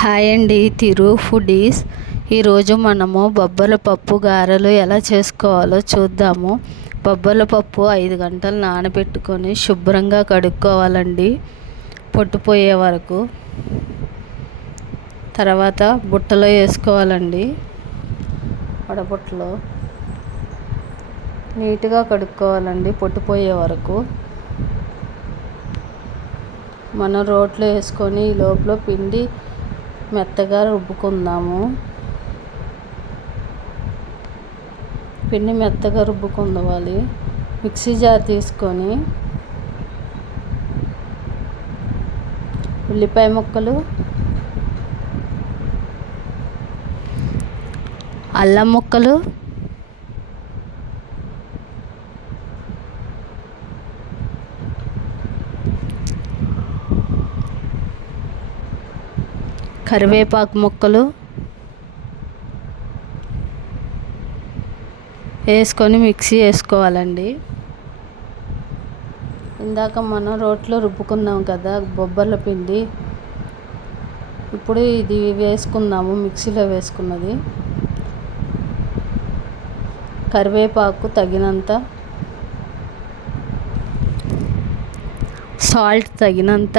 Hi అండి తిరు foodies. ఈరోజు మనము బొబ్బల పప్పు గారెలు ఎలా చేసుకోవాలో చూద్దాము. బొబ్బల పప్పు ఐదు గంటలు నానబెట్టుకొని శుభ్రంగా కడుక్కోవాలండి. పొట్టుపోయే వరకు. తర్వాత బుట్టలో వేసుకోవాలండి. వడబుట్టలో నీట్గా కడుక్కోవాలండి పొట్టుపోయే వరకు. మనం రోట్లో వేసుకొని ఈ లోపల పిండి మెత్తగా రుబ్బుకుందాము. పిండి మెత్తగా రుబ్బుకుందవాలి. మిక్సీ జార్ తీసుకొని ఉల్లిపాయ ముక్కలు అల్లం ముక్కలు కరివేపాకు ముక్కలు వేసుకొని మిక్సీ వేసుకోవాలండి. ఇందాక మనం రోట్లో రుబ్బుకున్నాం కదా బొబ్బర్ల పిండి. ఇప్పుడు ఇది వేసుకుందాము మిక్సీలో వేసుకున్నది. కరివేపాకు తగినంత సాల్ట్ తగినంత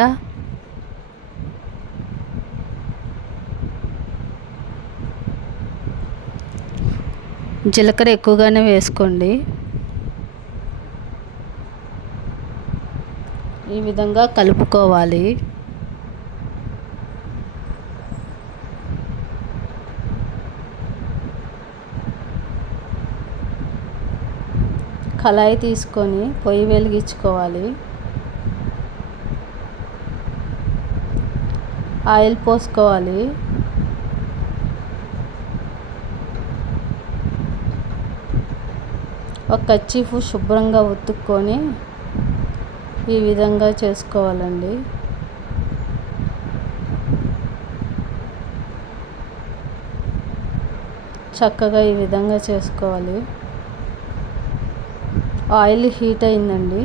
జీలకర్ర ఎక్కువగానే వేసుకోండి. ఈ విధంగా కలుపుకోవాలి. కళాయి తీసుకొని పొయ్యి వెలిగించుకోవాలి. ఆయిల్ పోసుకోవాలి. ఒక కర్చీఫ్ శుభ్రంగా ఉతుక్కొని ఈ విధంగా చేసుకోవాలండి. చక్కగా ఈ విధంగా చేసుకోవాలి. ఆయిల్ హీట్ అయిందండి.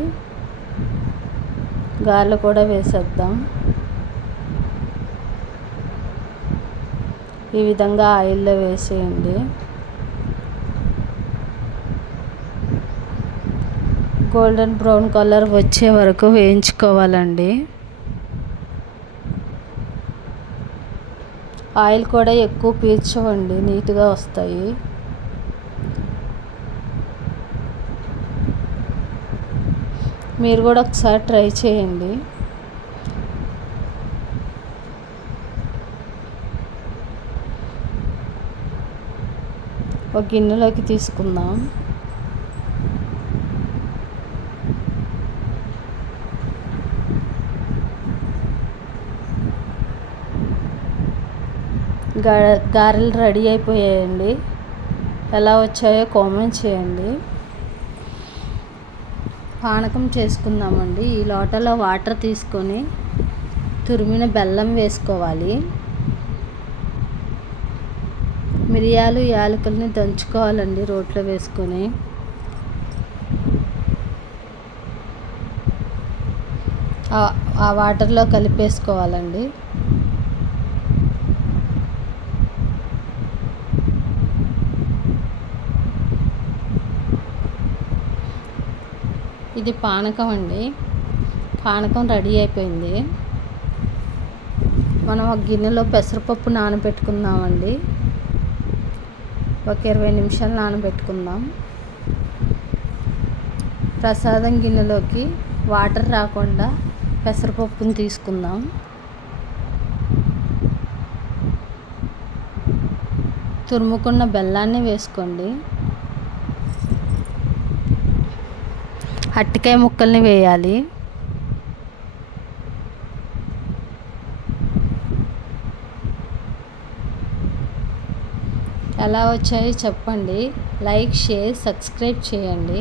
గారెలు కూడా వేసేద్దాం. ఈ విధంగా ఆయిల్లో వేసేయండి. గోల్డెన్ బ్రౌన్ కలర్ వచ్చే వరకు వేయించుకోవాలండి. ఆయిల్ కూడా ఎక్కువ పీల్చవండి నీట్గా వస్తాయి. మీరు కూడా ఒకసారి ట్రై చేయండి. ఒక గిన్నెలోకి తీసుకుందాం. గారెలు రెడీ అయిపోయాయండి. ఎలా వచ్చాయో కామెంట్ చేయండి. పానకం చేసుకుందామండి. ఈ లోటలో వాటర్ తీసుకొని తురిమిన బెల్లం వేసుకోవాలి. మిరియాలు యాలకుల్ని దంచుకోవాలండి రోట్లో వేసుకొని. ఆ వాటర్లో కలిపేసుకోవాలండి. ఇది పానకం అండి. పానకం రెడీ అయిపోయింది. మనం ఒక గిన్నెలో పెసరపప్పు నానబెట్టుకుందామండి. ఒక ఇరవై నిమిషాలు నానబెట్టుకుందాం. ప్రసాదం గిన్నెలోకి వాటర్ రాకుండా పెసరపప్పుని తీసుకుందాం. తురుముకున్న బెల్లాన్ని వేసుకోండి. అట్టికాయ ముక్కల్ని వేయాలి. ఎలా వచ్చాయో చెప్పండి. లైక్ షేర్ సబ్స్క్రైబ్ చేయండి.